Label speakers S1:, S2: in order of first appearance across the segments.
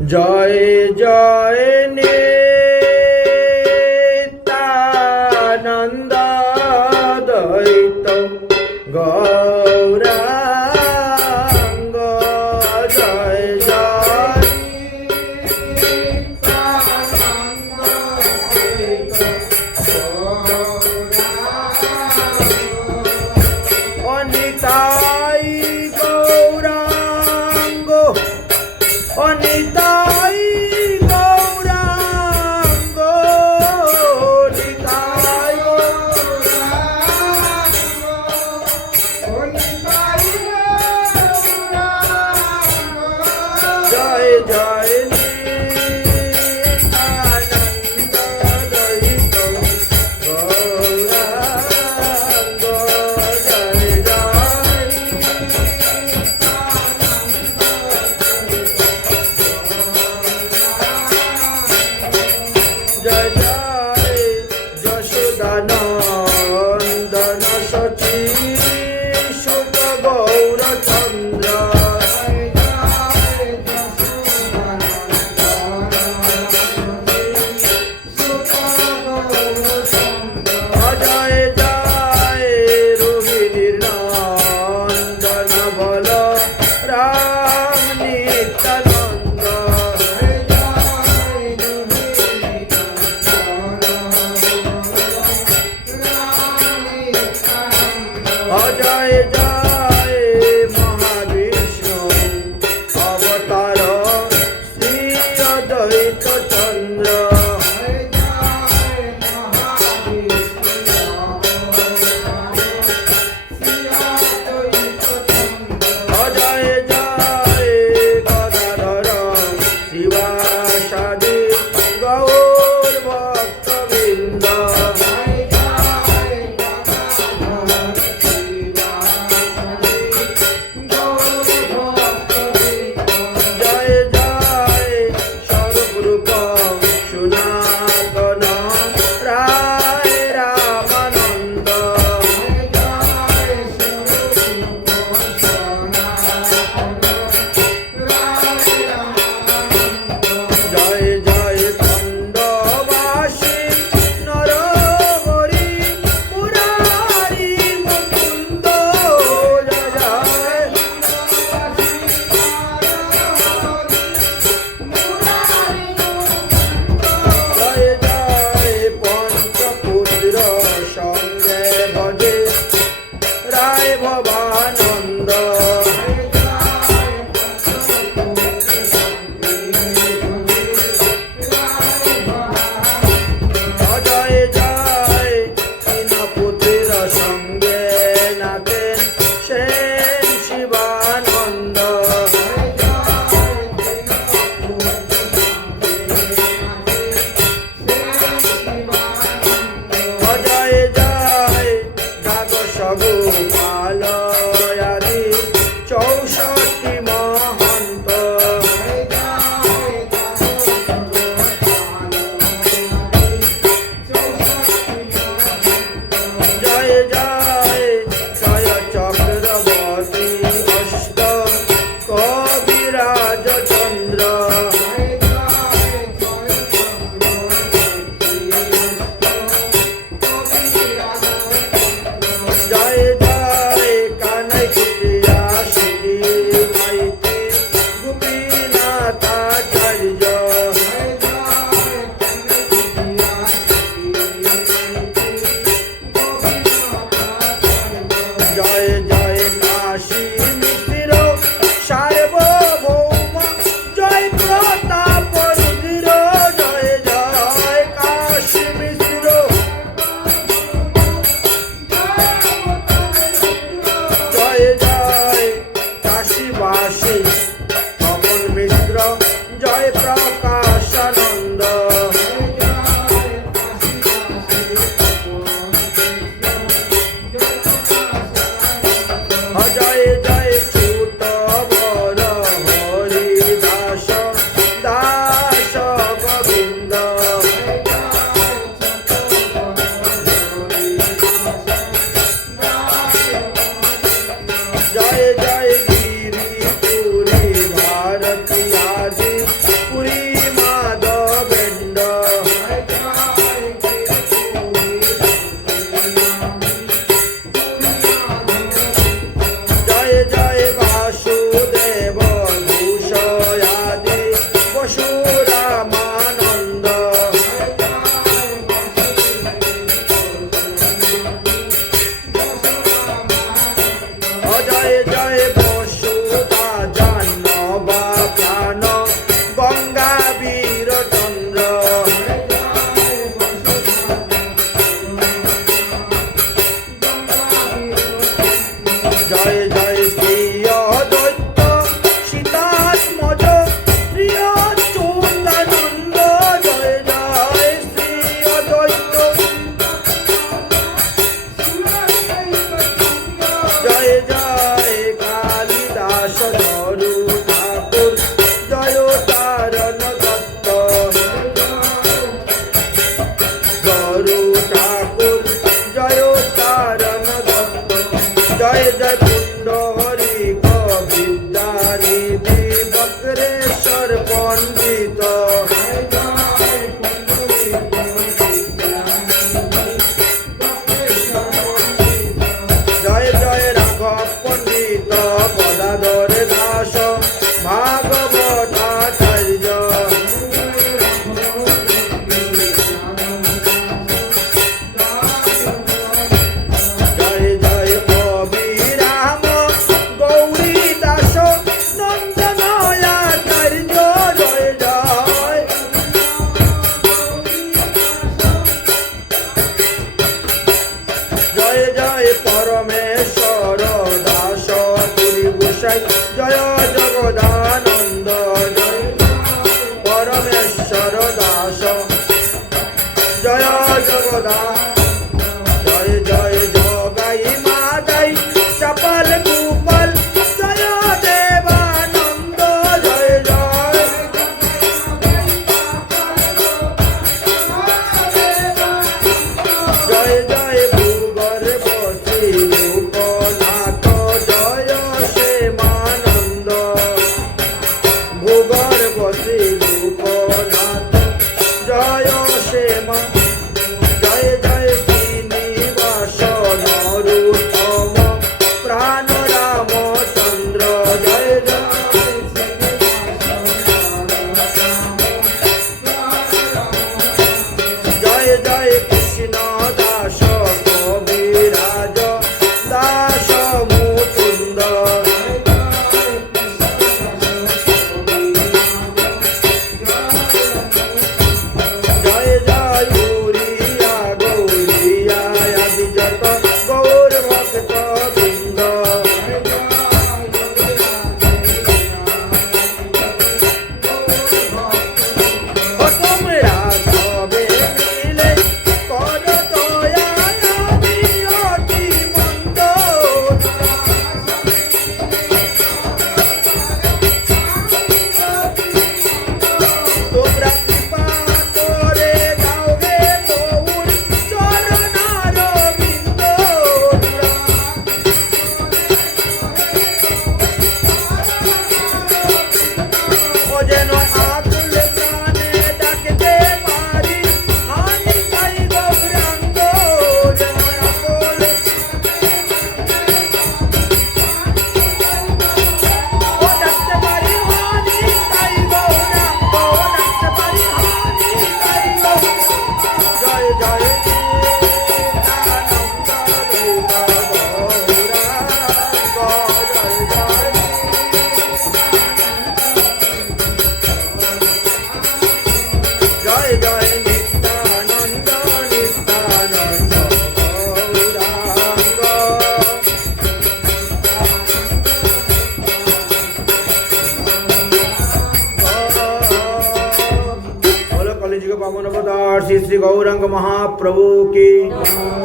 S1: জয় জয় নিত্যানন্দ দৈত গৌরাঙ্গ।
S2: জয় জয়
S1: যায় জয় প্রাণ జగదా गौरंग महाप्रभु की।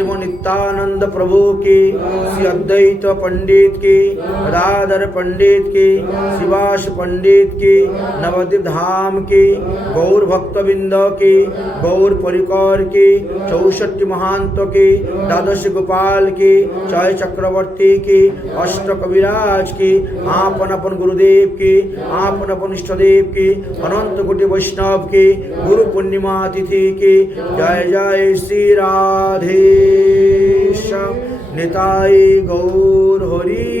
S1: शिव नित्यानंद प्रभु की श्री अद्वैत पंडित की राधर पंडित की शिवाश पंडित की नवद्वीप धाम की गौर भक्त बिंद की गौर परिकर की चौसठ महांत की द्वादश गोपाल की चय चक्रवर्ती की अष्ट कविराज की आपन अपन गुरुदेव की आपन अपन इष्ट देव की अनंत कोटि वैष्णव की गुरु पूर्णिमा तिथि की जय जय श्री राधेश নিতাই গৌর হরি